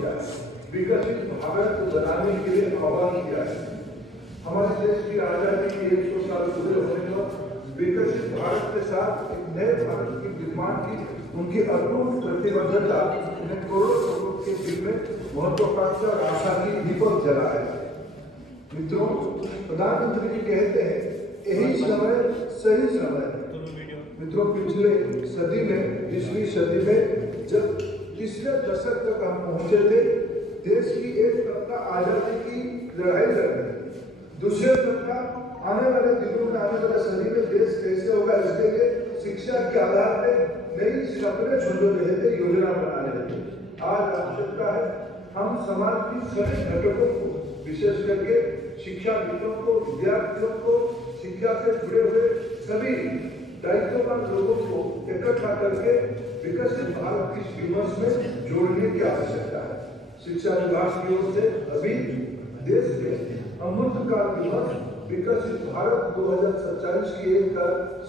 किया है, विकसित भारत बनाने के लिए आह्वान किया है। हमारे देश की आजादी के 100 साल पूरे होने पर विकसित भारत के साथ एक नए भारत के निर्माण की उनकी अटूट प्रतिबद्धता ने करोड़ों लोगों के दिल में महत्वाकांक्षा और आशा की दीपक जलाया है। मित्रों, प्रधानमंत्री जी कहते हैं यही समय सही समय है। मित्रों, पिछले सदी में 20वीं सदी में जब तीसरे दशक तक हम पहुंचे थे, देश की एक तरफ आजादी की लड़ाई लड़ रही, दूसरे तरफ आने वाले दिनों में, आने वाले सदी में देश कैसे होगा इसके लिए शिक्षा के आधार पर नई सपने छोड़ रहे थे, योजना बना रहे थे। आज आवश्यकता है हम समाज की सभी घटकों को, विशेष करके शिक्षाविदों को, विद्यार्थियों को, शिक्षा से जुड़े हुए सभी दायित्ववान लोगों को इकट्ठा करके विकसित भारत की विमर्श में जोड़ने की आवश्यकता है। शिक्षा विभाग की ओर से अभी देश में अमृतकाल दिवस विकसित भारत 2047 की एक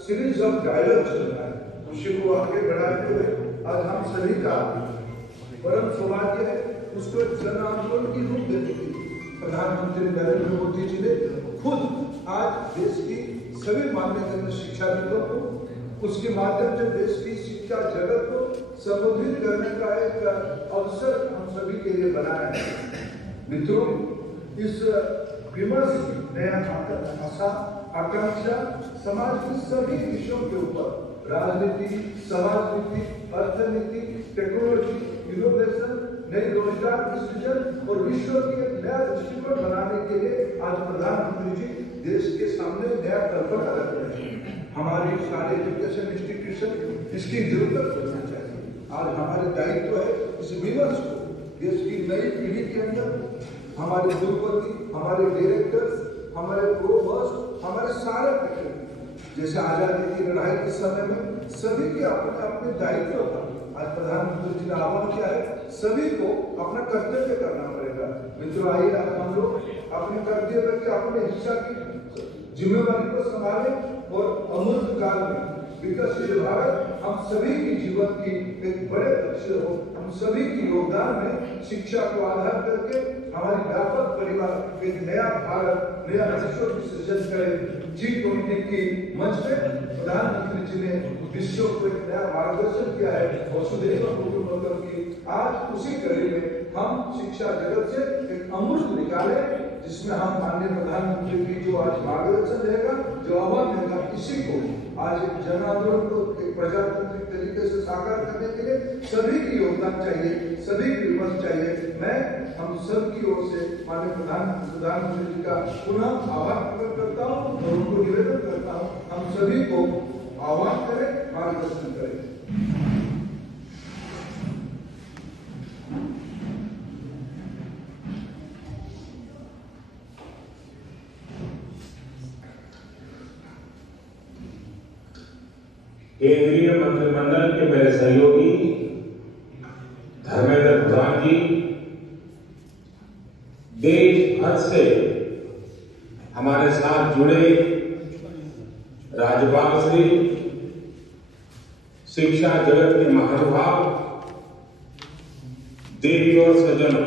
सीरीज ऑफ डायलॉग चल रहा है। उसी को आगे बढ़ाते हुए आज हम सभी का परम सौभाग्य है उसको जन आंदोलन की रूप देने की प्रधानमंत्री नरेंद्र मोदी जी ने खुद आज देश की सभी मान्यता शिक्षाविदों को उसके माध्यम से देश की शिक्षा जगत को संबोधित करने का एक अवसर हम सभी के लिए बनाया है। मित्रों, इस विमर्श की नया आशा आकांक्षा समाज के सभी विषयों के ऊपर, राजनीति, समाजनीति, अर्थनीति, टेक्नोलॉजी, इनोवेशन, नई रोजगार की सृजन और विश्व की एक नया दृष्टिकोण बनाने के लिए आज प्रधानमंत्री जी देश के सामने नया कल्पना रख रहे हैं। हमारी सारे एजुकेशन इंस्टीट्यूशन इसकी जरूरत करना चाहिए। आज हमारे दायित्व है इस विमर्श को देश की नई पीढ़ी के अंदर हमारे कुलपति, हमारे डायरेक्टर्स, हमारे प्रोवोस्ट, हमारे सारे फैकल्टी, जैसे आजादी की लड़ाई के समय में सभी के अपने अपने दायित्व था। आज प्रधानमंत्री जी ने आह्वान किया है सभी को अपना कर्तव्य करना पड़ेगा। मित्रों, आइए हम लोग अपने कर्तव्य के अपने हिस्सा की जिम्मेवारी को संभालें और अमृत काल में विकसित भारत हम सभी के जीवन की एक बड़े लक्ष्य हो। हम सभी के योगदान में शिक्षा को आधार करके हमारी व्यापक परिवार एक नया भारत, नया विश्व की सृजन करे। G20 की मंच पे प्रधानमंत्री जी ने विश्व को एक नया मार्गदर्शन किया है वसुधैव कुटुंबकम की। आज उसी कड़ी में हम शिक्षा जगत से एक अमृत निकाले जिसमें हम माननीय प्रधानमंत्री की जो आज मार्गदर्शन रहेगा, जो आह्वान रहेगा, इसी को आज एक जन आंदोलन को एक प्रजातांत्रिक तरीके से साकार करने के लिए सभी की योगदान चाहिए, सभी की विमर्श चाहिए। मैं हम सब की ओर से माननीय प्रधानमंत्री जी का पुनः आभार प्रकट करता हूँ और उनको निवेदन करता हूँ हम सभी को आह्वान करें, मार्गदर्शन करें। केंद्रीय मंत्रिमंडल के मेरे सहयोगी धर्मेंद्र प्रधान जी, देश भर से हमारे साथ जुड़े राज्यपाल श्री, शिक्षा जगत के महानुभाव, देवी और सज्जनों,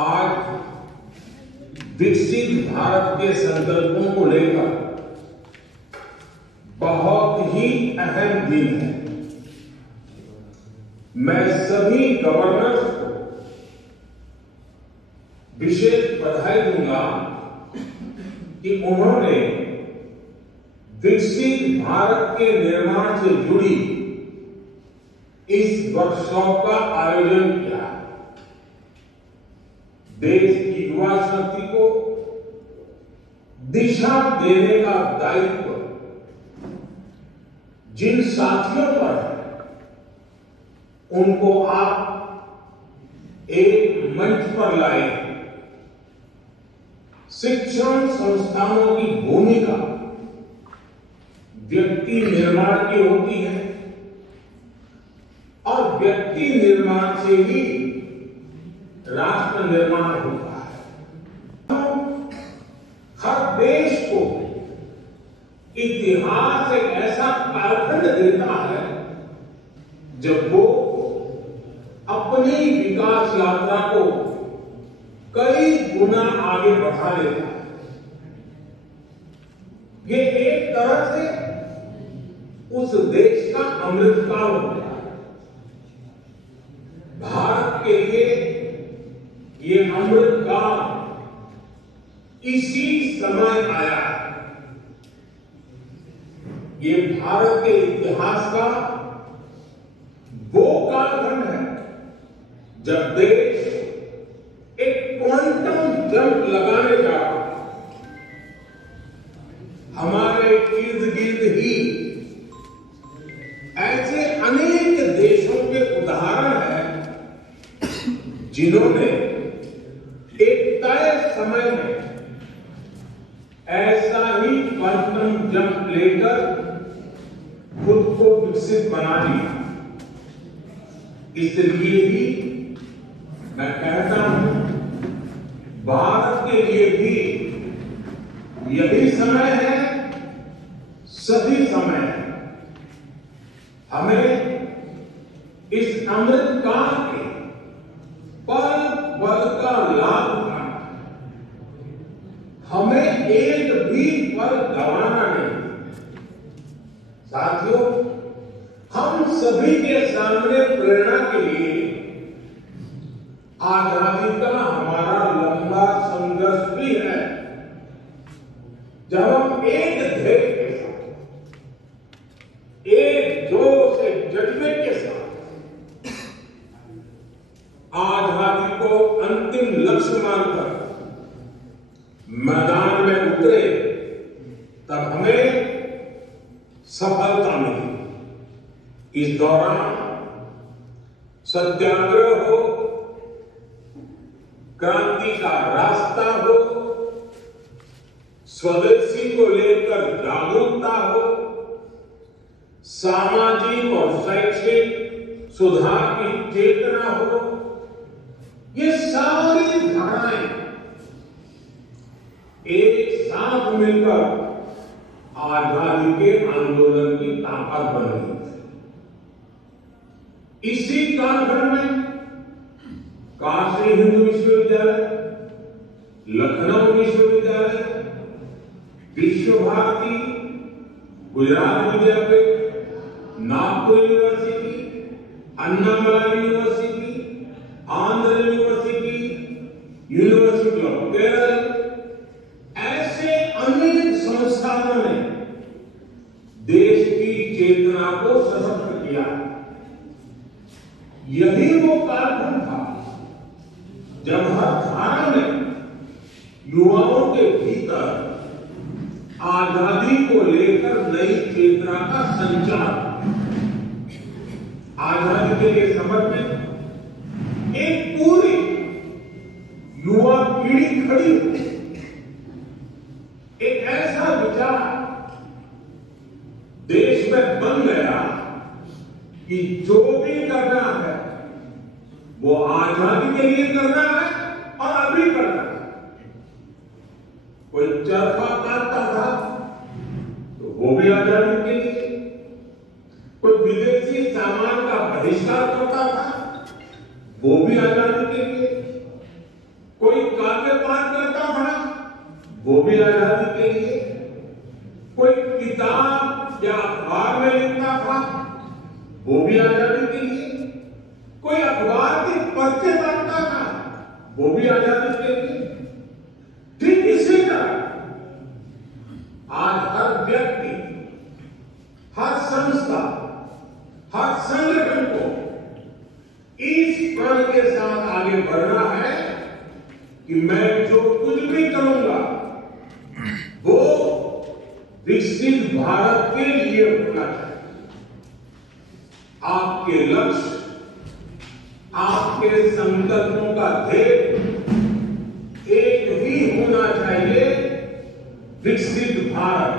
आज विकसित भारत के संकल्पों को लेकर बहुत ही अहम दिन है। मैं सभी गवर्नर्स को विशेष बधाई दूंगा कि उन्होंने विकसित भारत के निर्माण से जुड़ी इस वर्कशॉप का आयोजन किया। देश की युवा शक्ति को दिशा देने का दायित्व जिन साथियों पर है, उनको आप एक मंच पर लाए। शिक्षण संस्थानों की भूमिका व्यक्ति निर्माण की होती है और व्यक्ति निर्माण से ही राष्ट्र निर्माण होता है। हर देश को इतिहास एक ऐसा कालखंड देता है जब वो अपनी विकास यात्रा को कई गुना आगे बढ़ा लेता है। ये एक तरह से उस देश का अमृतकाल हो गया। भारत के लिए ये अमृतकाल इसी समय आया है। ये भारत के इतिहास का वो कालखंड है जब देश एक क्वांटम जंप लगाने जा रहा है। हमारे इर्द गिर्द ही ऐसे अनेक देशों के उदाहरण हैं जिन्होंने एक तय समय में ऐसा ही क्वांटम जंप लेकर खुद को विकसित बना लिया। इसलिए ही मैं कहता हूं, भारत के लिए भी यही समय है, सभी समय है। हमें इस अमृतकाल के पल पल का लाभ उठाना है। हमें एक भी पल गंवाना नहीं। साथियों, हम सभी के सामने प्रेरणा के लिए आजादी का हमारा लंबा संघर्ष भी है। जब हम एक ध्येय के साथ, एक जोश, एक जज्बे के साथ आजादी को अंतिम लक्ष्य मानकर मैदान में उतरे, तब हमें सफलता मिली। इस दौरान सत्याग्रह हो, क्रांति का रास्ता हो, स्वदेशी को लेकर जागरूकता हो, सामाजिक और शैक्षिक सुधार की चेतना हो, ये सारी धाराएं एक साथ मिलकर आजादी के आंदोलन की ताकत बन रही थी। इसी कालखंड में काशी हिंदू विश्वविद्यालय, लखनऊ विश्वविद्यालय, Vishwa Bharati, Gujarat Vidyapith, Nagpur university, Annamalai university, Andhra university, university of Kerala, ऐसे अनेक संस्थानों ने देश की चेतना को सशक्त किया। यही वो कालखंड था जब हर धारा में युवाओं के भीतर आजादी को लेकर नई चेतना का संचार। आजादी के लिए समर्पित एक पूरी युवा पीढ़ी खड़ी हुई। एक ऐसा विचार देश में बन गया कि जो भी करना है वो आजादी के लिए करना है और अभी करना है। कोई चरखा काटता था तो वो भी आजादी के लिए, कोई विदेशी सामान का बहिष्कार करता था वो भी आजादी के लिए, कोई काव्यपाठ करता था वो भी आजादी के लिए, कोई किताब या अखबार में लिखता था वो भी आजादी के लिए, कोई अखबार के पर्चे बांटता था वो भी आजादी के लिए। ठीक इसी तरह आज हर व्यक्ति, हर संस्था, हर संगठन को इस प्रण के साथ आगे बढ़ना है कि मैं जो कुछ भी करूंगा वो विकसित भारत के लिए होना चाहिए। आपके लक्ष्य, आपके संकल्पों का ध्येय एक ही होना चाहिए, विकसित भारत।